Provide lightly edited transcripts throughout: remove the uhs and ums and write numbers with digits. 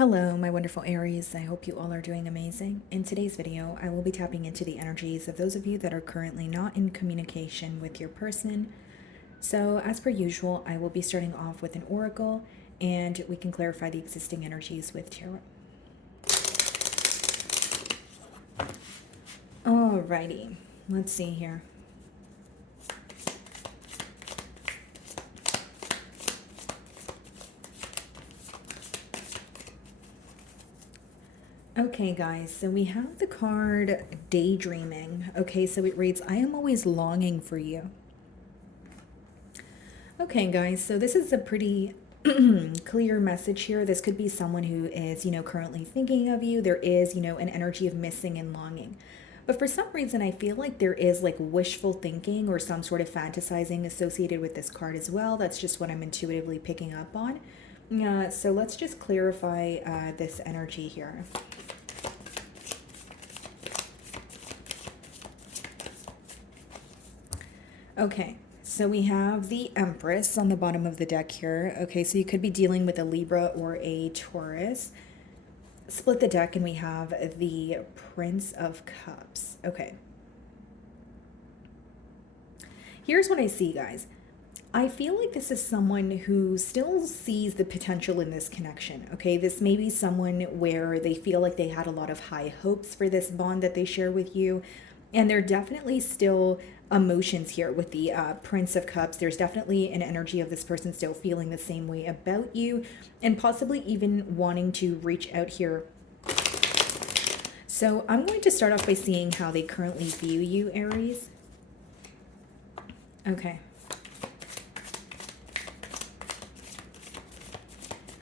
Hello, my wonderful Aries. I hope you all are doing amazing. In today's video, I will be tapping into the energies of those of you that are currently not in communication with your person. So, as per usual, I will be starting off with an oracle and we can clarify the existing energies with tarot. Alrighty, let's see here. Okay, guys, so we have the card Daydreaming. Okay, so it reads, I am always longing for you. Okay, guys, so this is a pretty clear message here. This could be someone who is, currently thinking of you. There is, an energy of missing and longing. But for some reason, I feel like there is like wishful thinking or some sort of fantasizing associated with this card as well. That's just what I'm intuitively picking up on. So let's just clarify this energy here. Okay, so we have the Empress on the bottom of the deck here. Okay, so you could be dealing with a Libra or a Taurus. Split the deck and we have the Prince of Cups. Okay. Here's what I see, guys. I feel like this is someone who still sees the potential in this connection, okay? This may be someone where they feel like they had a lot of high hopes for this bond that they share with you, and there are definitely still emotions here with the Prince of Cups. There's definitely an energy of this person still feeling the same way about you, and possibly even wanting to reach out here. So I'm going to start off by seeing how they currently view you, Aries. Okay.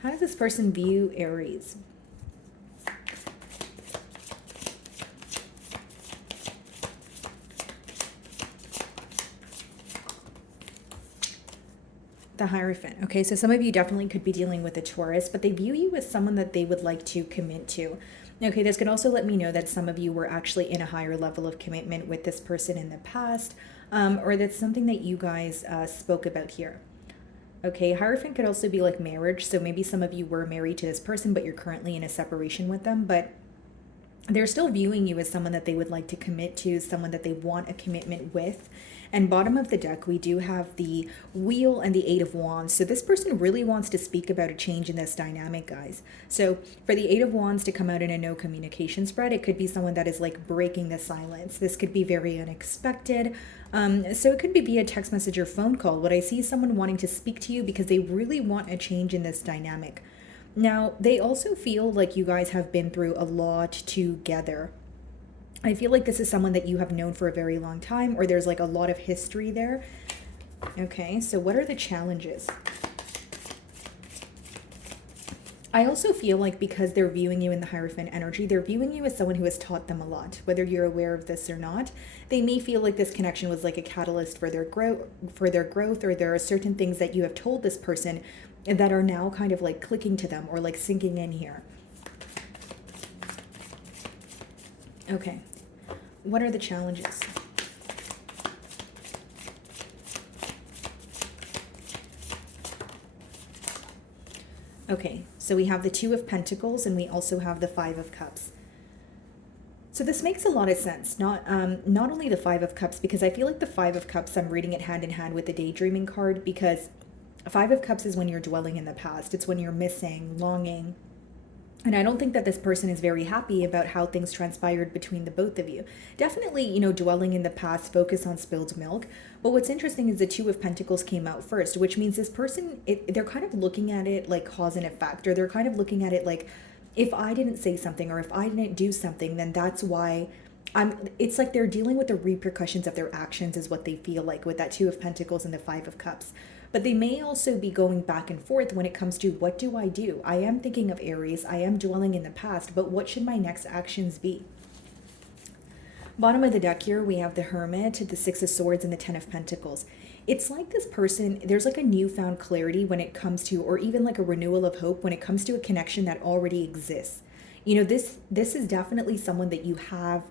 How does this person view Aries? The Hierophant. Okay, so some of you definitely could be dealing with a Taurus, but they view you as someone that they would like to commit to. Okay, this can also let me know that some of you were actually in a higher level of commitment with this person in the past, or that's something that you guys spoke about here. Okay, Hierophant could also be like marriage, so maybe some of you were married to this person, but you're currently in a separation with them, but they're still viewing you as someone that they would like to commit to, someone that they want a commitment with. And bottom of the deck, we do have the Wheel and the Eight of Wands. So this person really wants to speak about a change in this dynamic, guys. So for the Eight of Wands to come out in a no communication spread, it could be someone that is like breaking the silence. This could be very unexpected. So it could be via text message or phone call. What I see is someone wanting to speak to you because they really want a change in this dynamic. Now, they also feel like you guys have been through a lot together. I feel like this is someone that you have known for a very long time, or there's like a lot of history there. Okay, so what are the challenges? I also feel like because they're viewing you in the Hierophant energy, they're viewing you as someone who has taught them a lot, whether you're aware of this or not. They may feel like this connection was like a catalyst for their growth, or there are certain things that you have told this person that are now kind of like clicking to them or like sinking in here. Okay, what are the challenges? Okay, so we have the Two of Pentacles and we also have the Five of Cups. So this makes a lot of sense. Not only the Five of Cups, because I feel like the Five of Cups, I'm reading it hand in hand with the Daydreaming card, because Five of Cups is when you're dwelling in the past. It's when you're missing, longing. And I don't think that this person is very happy about how things transpired between the both of you. Definitely, dwelling in the past, focus on spilled milk. But what's interesting is the Two of Pentacles came out first, which means this person, they're kind of looking at it like cause and effect, or they're kind of looking at it like, if I didn't say something or if I didn't do something, then that's why it's like they're dealing with the repercussions of their actions is what they feel like with that Two of Pentacles and the Five of Cups. But they may also be going back and forth when it comes to, what do? I am thinking of Aries. I am dwelling in the past, but what should my next actions be? Bottom of the deck here, we have the Hermit, the Six of Swords, and the Ten of Pentacles. It's like this person, there's like a newfound clarity when it comes to, or even like a renewal of hope when it comes to a connection that already exists. This is definitely someone that you have,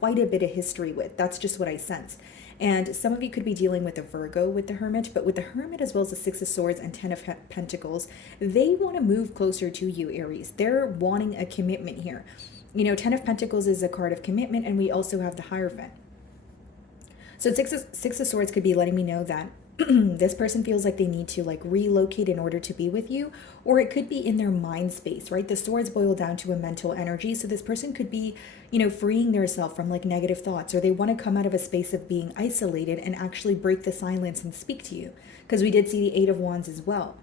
quite a bit of history with. That's just what I sense. And some of you could be dealing with a Virgo with the Hermit, but with the Hermit as well as the Six of Swords and Ten of Pentacles, they want to move closer to you, Aries. They're wanting a commitment here. You know, Ten of Pentacles is a card of commitment, and we also have the Hierophant. So Six of Swords could be letting me know that this person feels like they need to like relocate in order to be with you, or it could be in their mind space, right? The swords boil down to a mental energy. So this person could be, you know, freeing themselves from like negative thoughts, or they want to come out of a space of being isolated and actually break the silence and speak to you. Because we did see the Eight of Wands as well.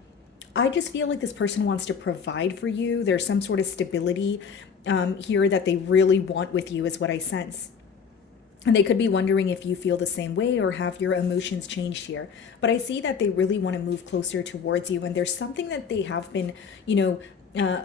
I just feel like this person wants to provide for you. There's some sort of stability here that they really want with you, is what I sense. And they could be wondering if you feel the same way or have your emotions changed here. But I see that they really want to move closer towards you. And there's something that they have been, you know,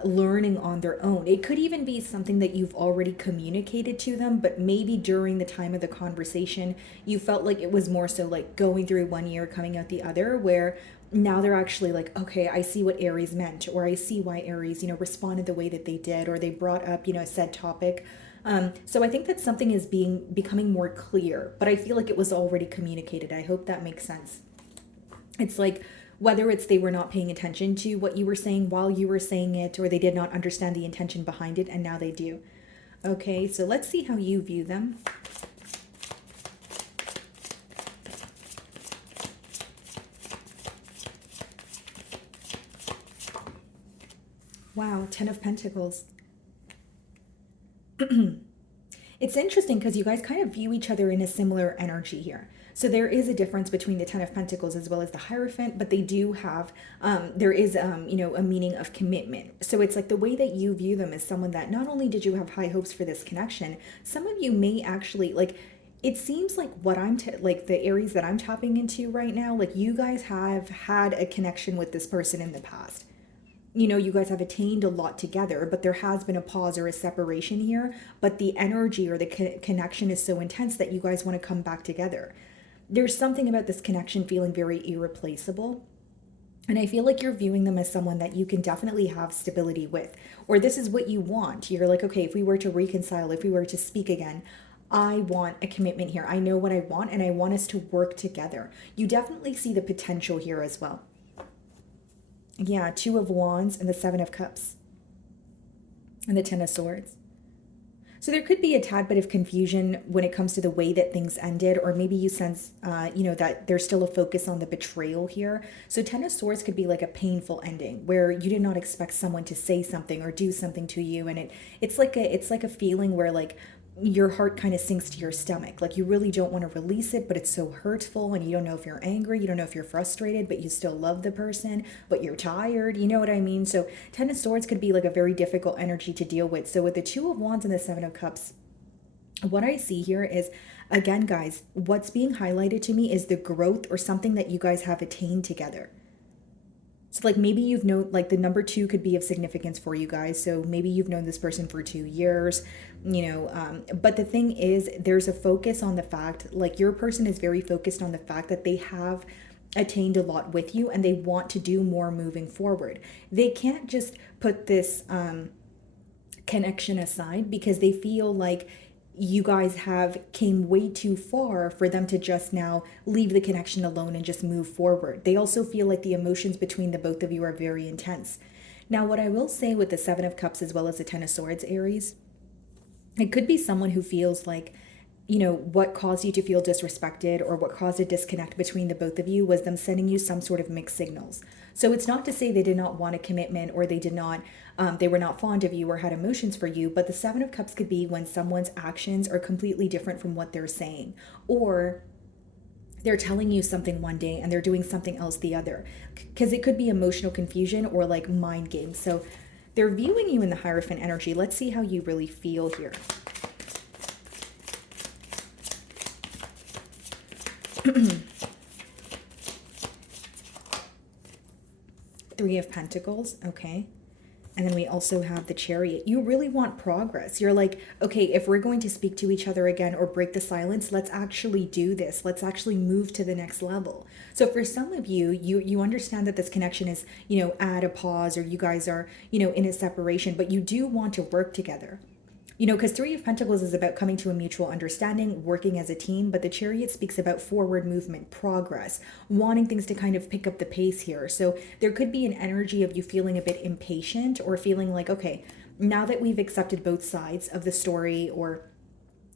learning on their own. It could even be something that you've already communicated to them, but maybe during the time of the conversation, you felt like it was more so like going through one ear, coming out the other, where now they're actually like, okay, I see what Aries meant, or I see why Aries, you know, responded the way that they did, or they brought up, you know, a said topic. So I think that something is becoming more clear, but I feel like it was already communicated. I hope that makes sense. It's like whether it's they were not paying attention to what you were saying while you were saying it, or they did not understand the intention behind it, and now they do. Okay, so let's see how you view them. Wow, Ten of Pentacles. It's interesting because you guys kind of view each other in a similar energy here. So there is a difference between the Ten of Pentacles as well as the Hierophant, but they do have, there is, you know, a meaning of commitment. So it's like the way that you view them as someone that not only did you have high hopes for this connection, some of you may actually, like, it seems like what like the Aries that I'm tapping into right now, like you guys have had a connection with this person in the past. You know, you guys have attained a lot together, but there has been a pause or a separation here. But the energy or the connection is so intense that you guys want to come back together. There's something about this connection feeling very irreplaceable. And I feel like you're viewing them as someone that you can definitely have stability with. Or this is what you want. You're like, okay, if we were to reconcile, if we were to speak again, I want a commitment here. I know what I want, and I want us to work together. You definitely see the potential here as well. Yeah, Two of Wands and the Seven of Cups and the Ten of Swords. So there could be a tad bit of confusion when it comes to the way that things ended, or maybe you sense, you know, that there's still a focus on the betrayal here. So Ten of Swords could be like a painful ending where you did not expect someone to say something or do something to you, and it's like a feeling where like your heart kind of sinks to your stomach. Like you really don't want to release it, but it's so hurtful, and you don't know if you're angry, you don't know if you're frustrated, but you still love the person, but you're tired. You know what I mean? So Ten of Swords could be like a very difficult energy to deal with. So with the Two of Wands and the Seven of Cups, what I see here is, again, guys, what's being highlighted to me is the growth or something that you guys have attained together. So like maybe you've known, like the number two could be of significance for you guys. So maybe you've known this person for 2 years, you know, but the thing is there's a focus on the fact, like your person is very focused on the fact that they have attained a lot with you and they want to do more moving forward. They can't just put this connection aside because they feel like you guys have came way too far for them to just now leave the connection alone and just move forward. They also feel like the emotions between the both of you are very intense. Now, what I will say with the Seven of Cups as well as the Ten of Swords, Aries, it could be someone who feels like, you know, what caused you to feel disrespected or what caused a disconnect between the both of you was them sending you some sort of mixed signals. So it's not to say they did not want a commitment or they did not, they were not fond of you or had emotions for you, but the Seven of Cups could be when someone's actions are completely different from what they're saying, or they're telling you something one day and they're doing something else the other, because it could be emotional confusion or like mind games. So they're viewing you in the Hierophant energy. Let's see how you really feel here. Three of Pentacles, okay. And then we also have the Chariot. You really want progress. You're like, okay, if we're going to speak to each other again or break the silence, let's actually do this. Let's actually move to the next level. So for some of you, you understand that this connection is, you know, at a pause, or you guys are, you know, in a separation, but you do want to work together. You know, because Three of Pentacles is about coming to a mutual understanding, working as a team, but the Chariot speaks about forward movement, progress, wanting things to kind of pick up the pace here. So there could be an energy of you feeling a bit impatient or feeling like, okay, now that we've accepted both sides of the story, or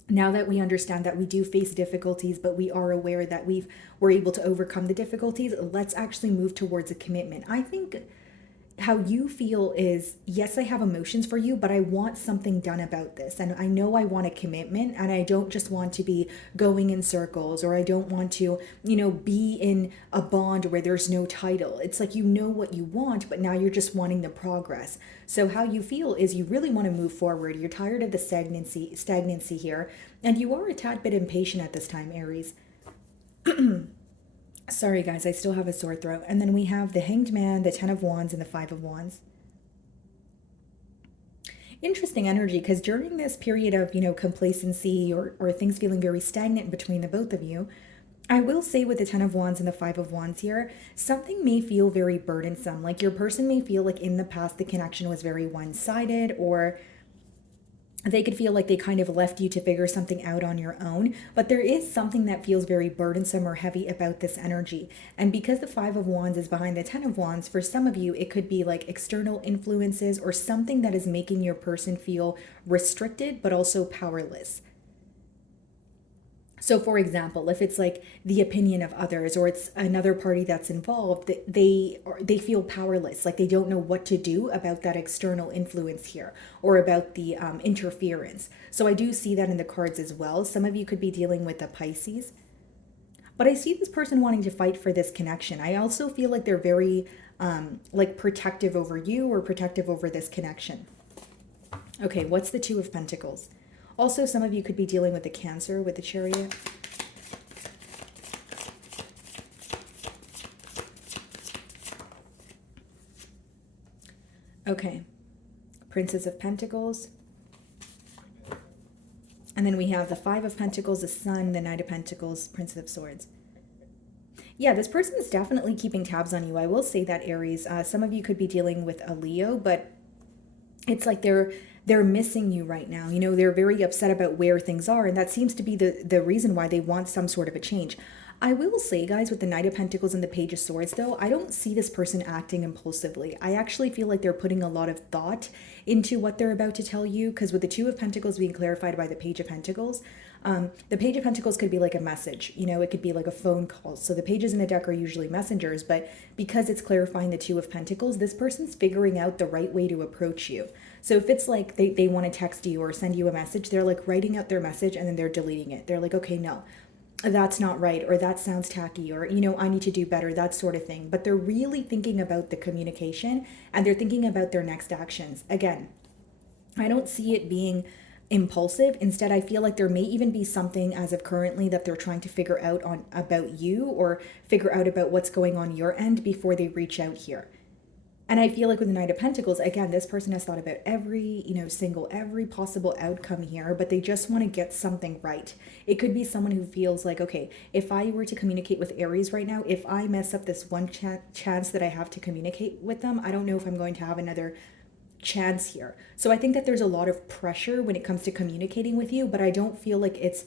now that we understand that we do face difficulties, but we are aware that we're able to overcome the difficulties, let's actually move towards a commitment. I think how you feel is, yes, I have emotions for you, but I want something done about this. And I know I want a commitment, and I don't just want to be going in circles, or I don't want to, be in a bond where there's no title. It's like, you know what you want, but now you're just wanting the progress. So how you feel is you really want to move forward. You're tired of the stagnancy here, and you are a tad bit impatient at this time, Aries. Sorry, guys, I still have a sore throat. And then we have the Hanged Man, the Ten of Wands, and the Five of Wands. Interesting energy, because during this period of, complacency or things feeling very stagnant between the both of you, I will say with the Ten of Wands and the Five of Wands here, something may feel very burdensome. Like your person may feel like in the past the connection was very one-sided, or they could feel like they kind of left you to figure something out on your own, but there is something that feels very burdensome or heavy about this energy. And because the Five of Wands is behind the Ten of Wands, for some of you, it could be like external influences or something that is making your person feel restricted, but also powerless. So for example, if it's like the opinion of others, or it's another party that's involved, they feel powerless, like they don't know what to do about that external influence here, or about the interference. So I do see that in the cards as well. Some of you could be dealing with a Pisces, but I see this person wanting to fight for this connection. I also feel like they're very like protective over you, or protective over this connection. Okay, what's the Two of Pentacles? Also, some of you could be dealing with the Cancer with the Chariot. Okay, Princess of Pentacles. And then we have the Five of Pentacles, the Sun, the Knight of Pentacles, Prince of Swords. Yeah, this person is definitely keeping tabs on you. I will say that, Aries. Some of you could be dealing with a Leo, but it's like they're missing you right now. They're very upset about where things are, and that seems to be the reason why they want some sort of a change. I will say, guys, with the Knight of Pentacles and the Page of Swords, though, I don't see this person acting impulsively. I actually feel like they're putting a lot of thought into what they're about to tell you, because with the Two of Pentacles being clarified by the Page of Pentacles, the Page of Pentacles could be like a message. It could be like a phone call. So the pages in the deck are usually messengers, but because it's clarifying the Two of Pentacles, this person's figuring out the right way to approach you. So if it's like they want to text you or send you a message, they're like writing out their message and then they're deleting it. They're like, okay, no, that's not right, or that sounds tacky, or, I need to do better, that sort of thing. But they're really thinking about the communication, and they're thinking about their next actions. Again, I don't see it being impulsive. Instead, I feel like there may even be something as of currently that they're trying to figure out about you, or figure out about what's going on your end before they reach out here. And I feel like with the Knight of Pentacles, again, this person has thought about every possible outcome here, but they just want to get something right. It could be someone who feels like, okay, if I were to communicate with Aries right now, if I mess up this one chance that I have to communicate with them, I don't know if I'm going to have another chance here. So I think that there's a lot of pressure when it comes to communicating with you, but I don't feel like it's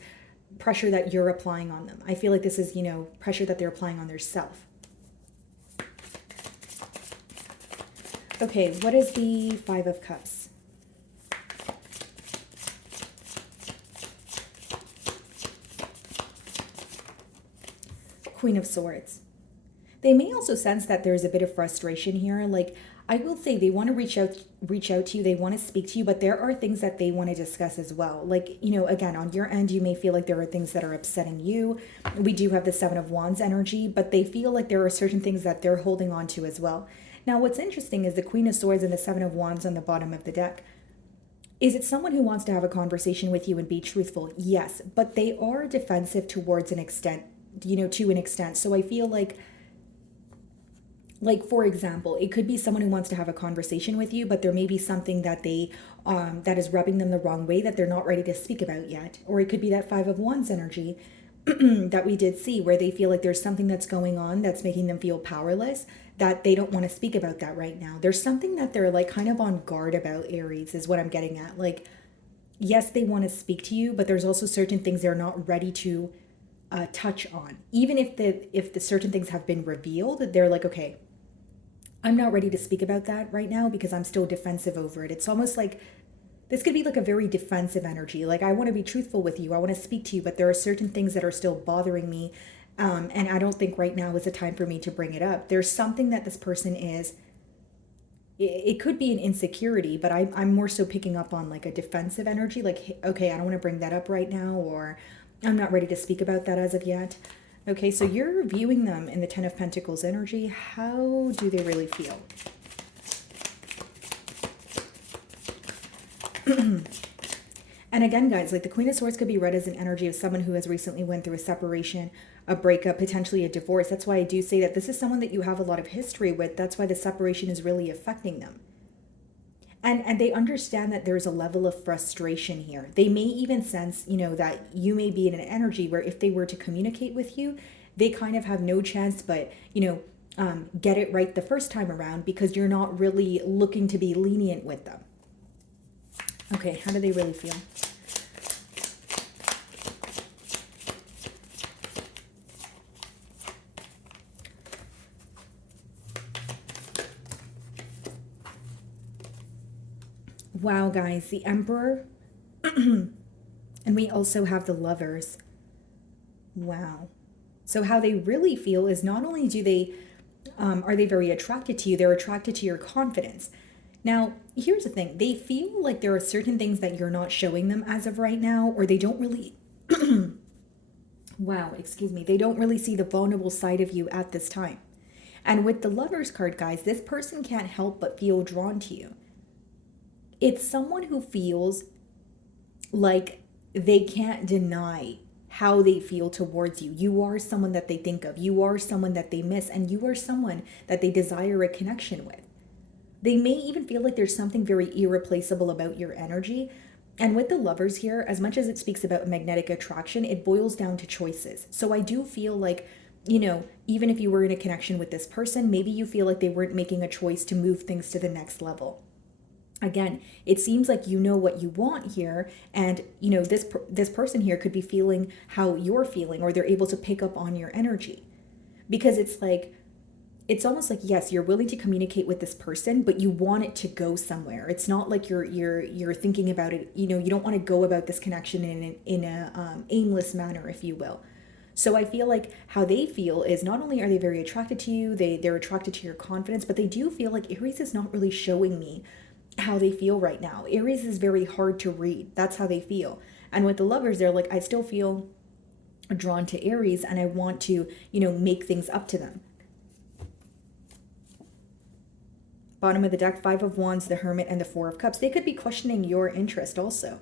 pressure that you're applying on them. I feel like this is, pressure that they're applying on themselves. Okay, what is the Five of Cups? Queen of Swords. They may also sense that there's a bit of frustration here. Like, I will say they want to reach out to you, they want to speak to you, but there are things that they want to discuss as well. Like, again, on your end, you may feel like there are things that are upsetting you. We do have the Seven of Wands energy, but they feel like there are certain things that they're holding on to as well. Now, what's interesting is the Queen of Swords and the Seven of Wands on the bottom of the deck. Is it someone who wants to have a conversation with you and be truthful? Yes, but they are defensive towards an extent, to an extent. So I feel like, for example, it could be someone who wants to have a conversation with you, but there may be something that that is rubbing them the wrong way that they're not ready to speak about yet. Or it could be that Five of Wands energy that we did see, where they feel like there's something that's going on that's making them feel powerless, that they don't want to speak about that right now. There's something that they're like kind of on guard about, Aries, is what I'm getting at. Like, yes, they want to speak to you, but there's also certain things they're not ready to touch on. Even if the certain things have been revealed, they're like, okay, I'm not ready to speak about that right now because I'm still defensive over it. It's almost like this could be like a very defensive energy. Like, I want to be truthful with you, I want to speak to you, but there are certain things that are still bothering me. And I don't think right now is the time for me to bring it up. There's something that this person is, it could be an insecurity, but I'm more so picking up on like a defensive energy. Like, okay, I don't want to bring that up right now, or I'm not ready to speak about that as of yet. Okay, so you're viewing them in the Ten of Pentacles energy. How do they really feel? And again, guys, like the Queen of Swords could be read as an energy of someone who has recently went through a separation, a breakup, potentially a divorce. That's why I do say that this is someone that you have a lot of history with. That's why the separation is really affecting them. And they understand that there's a level of frustration here. They may even sense, that you may be in an energy where if they were to communicate with you, they kind of have no chance but, get it right the first time around because you're not really looking to be lenient with them. Okay, how do they really feel? Wow, guys, the Emperor. And we also have the Lovers. Wow. So how they really feel is not only do they, are they very attracted to you, they're attracted to your confidence. Now, here's the thing. They feel like there are certain things that you're not showing them as of right now, or they don't really, wow, excuse me, they don't really see the vulnerable side of you at this time. And with the Lovers card, guys, this person can't help but feel drawn to you. It's someone who feels like they can't deny how they feel towards you. You are someone that they think of. You are someone that they miss, and you are someone that they desire a connection with. They may even feel like there's something very irreplaceable about your energy. And with the Lovers here, as much as it speaks about magnetic attraction, it boils down to choices. So I do feel like, even if you were in a connection with this person, maybe you feel like they weren't making a choice to move things to the next level. Again, it seems like you know what you want here, and this person here could be feeling how you're feeling, or they're able to pick up on your energy. Because it's almost like, yes, you're willing to communicate with this person, but you want it to go somewhere. It's not like you're thinking about it. You don't want to go about this connection in a aimless manner, if you will. So I feel like how they feel is not only are they very attracted to you, they're attracted to your confidence, but they do feel like Aries is not really showing me how they feel right now. Aries is very hard to read. That's how they feel. And with the Lovers, they're like, I still feel drawn to Aries, and I want to, make things up to them. Bottom of the deck, Five of Wands, the Hermit, and the Four of Cups. They could be questioning your interest also.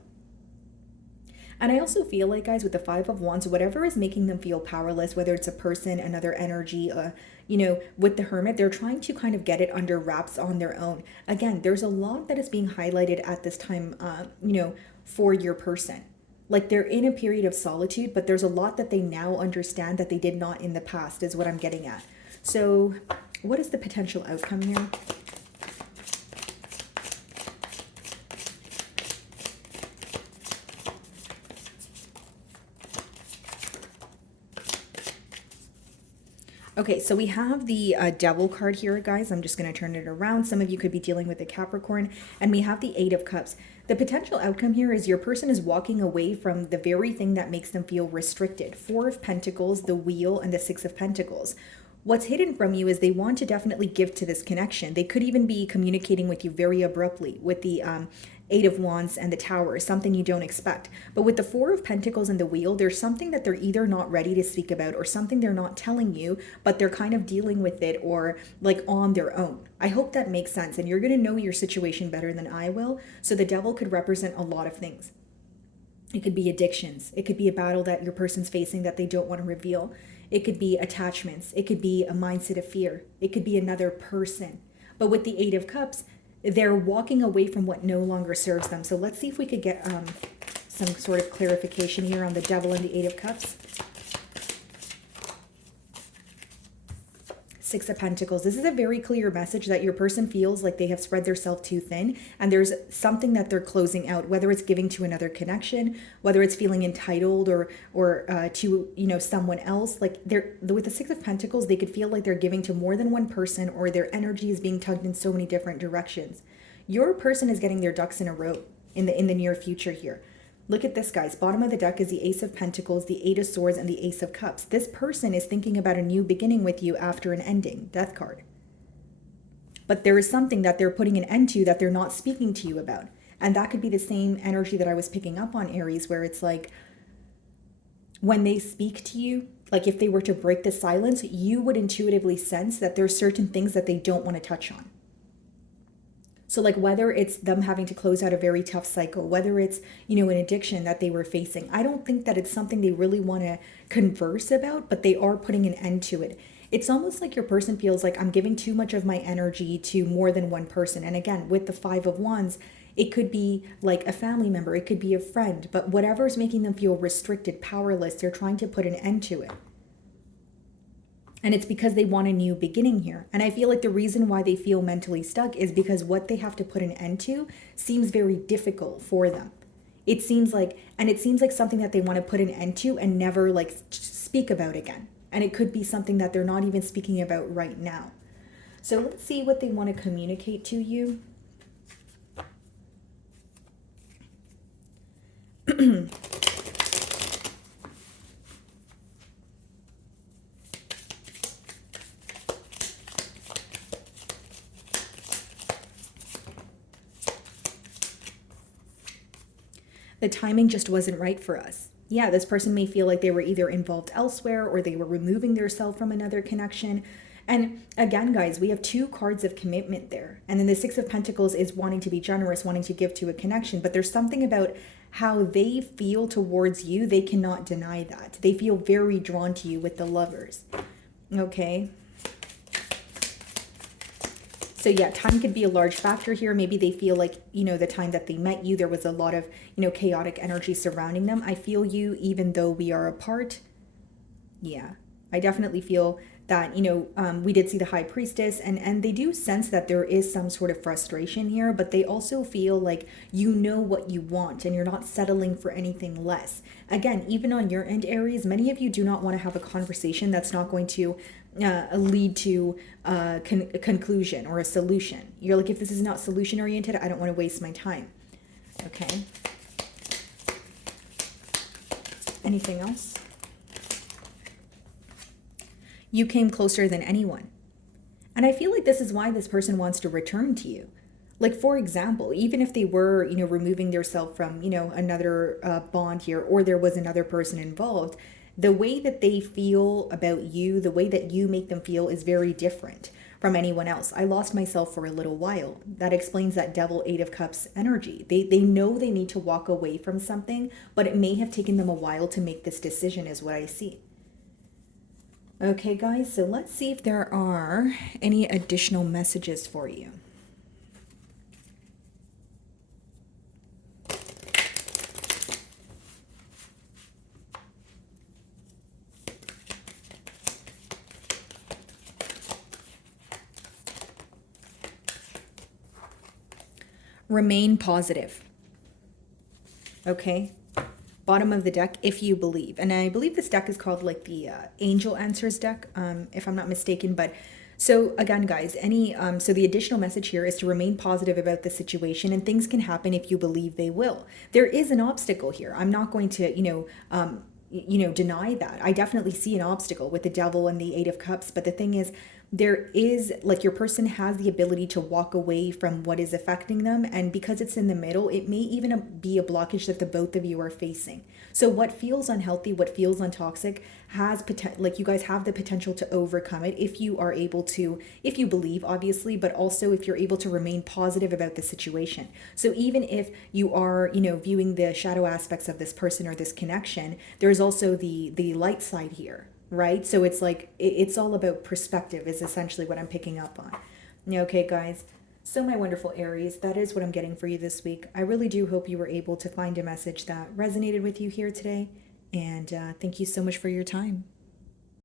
And I also feel like, guys, with the Five of Wands, whatever is making them feel powerless, whether it's a person, another energy, with the Hermit, they're trying to kind of get it under wraps on their own. Again, there's a lot that is being highlighted at this time, for your person. Like, they're in a period of solitude, but there's a lot that they now understand that they did not in the past, is what I'm getting at. So what is the potential outcome here? Okay, so we have the Devil card here, guys. I'm just going to turn it around. Some of you could be dealing with a Capricorn. And we have the Eight of Cups. The potential outcome here is your person is walking away from the very thing that makes them feel restricted. Four of Pentacles, the Wheel, and the Six of Pentacles. What's hidden from you is they want to definitely give to this connection. They could even be communicating with you very abruptly with the Eight of Wands and the Tower, something you don't expect. But with the Four of Pentacles and the Wheel, there's something that they're either not ready to speak about or something they're not telling you, but they're kind of dealing with it or like on their own. I hope that makes sense. And you're going to know your situation better than I will. So the Devil could represent a lot of things. It could be addictions. It could be a battle that your person's facing that they don't want to reveal. It could be attachments. It could be a mindset of fear. It could be another person. But with the Eight of Cups, they're walking away from what no longer serves them. So let's see if we could get some sort of clarification here on the Devil and the Eight of Cups. Six of Pentacles. This is a very clear message that your person feels like they have spread themselves too thin, and there's something that they're closing out, whether it's giving to another connection, whether it's feeling entitled or to, you know, someone else. Like they're with the Six of Pentacles, they could feel like they're giving to more than one person, or their energy is being tugged in so many different directions. Your person is getting their ducks in a row in the near future here. Look at this, guys. Bottom of the deck is the Ace of Pentacles, the Eight of Swords, and the Ace of Cups. This person is thinking about a new beginning with you after an ending, Death card. But there is something that they're putting an end to that they're not speaking to you about. And that could be the same energy that I was picking up on, Aries, where it's like when they speak to you, like if they were to break the silence, you would intuitively sense that there's certain things that they don't want to touch on. So like whether it's them having to close out a very tough cycle, whether it's, you know, an addiction that they were facing, I don't think that it's something they really want to converse about, but they are putting an end to it. It's almost like your person feels like I'm giving too much of my energy to more than one person. And again, with the Five of Wands, it could be like a family member, it could be a friend, but whatever's making them feel restricted, powerless, they're trying to put an end to it. And it's because they want a new beginning here. And I feel like the reason why they feel mentally stuck is because what they have to put an end to seems very difficult for them. It seems like something that they want to put an end to and never like speak about again. And it could be something that they're not even speaking about right now. So let's see what they want to communicate to you. The timing just wasn't right for us. Yeah, this person may feel like they were either involved elsewhere or they were removing themselves from another connection. And again, guys, we have two cards of commitment there. And then the Six of Pentacles is wanting to be generous, wanting to give to a connection. But there's something about how they feel towards you. They cannot deny that. They feel very drawn to you with the Lovers. Okay. So yeah, time could be a large factor here. Maybe they feel like, you know, the time that they met you, there was a lot of, you know, chaotic energy surrounding them. I feel you even though we are apart. Yeah, I definitely feel that, you know, we did see the High Priestess and they do sense that there is some sort of frustration here, but they also feel like you know what you want and you're not settling for anything less. Again, even on your end, Aries, many of you do not want to have a conversation that's not going to lead to a conclusion or a solution. You're like, if this is not solution oriented, I don't want to waste my time. Okay. Anything else? You came closer than anyone. And I feel like this is why this person wants to return to you. Like, for example, even if they were, you know, removing themselves from, you know, another bond here, or there was another person involved, the way that they feel about you, the way that you make them feel is very different from anyone else. I lost myself for a little while. That explains that Devil, Eight of Cups energy. They know they need to walk away from something, but it may have taken them a while to make this decision is what I see. Okay, guys, so let's see if there are any additional messages for you. Remain positive. Okay. Bottom of the deck, if you believe. And I believe this deck is called like the Angel Answers deck, if I'm not mistaken. But so again, guys, so the additional message here is to remain positive about the situation, and things can happen if you believe they will. There is an obstacle here. I'm not going to, deny that. I definitely see an obstacle with the Devil and the Eight of Cups. But the thing is, there is, like, your person has the ability to walk away from what is affecting them. And because it's in the middle, it may even be a blockage that the both of you are facing. So what feels unhealthy, what feels untoxic has like, you guys have the potential to overcome it if you are able to, if you believe, obviously, but also if you're able to remain positive about the situation. So even if you are, viewing the shadow aspects of this person or this connection, there's also the light side here. Right? So it's like, it's all about perspective is essentially what I'm picking up on. Okay, guys. So my wonderful Aries, that is what I'm getting for you this week. I really do hope you were able to find a message that resonated with you here today. And thank you so much for your time.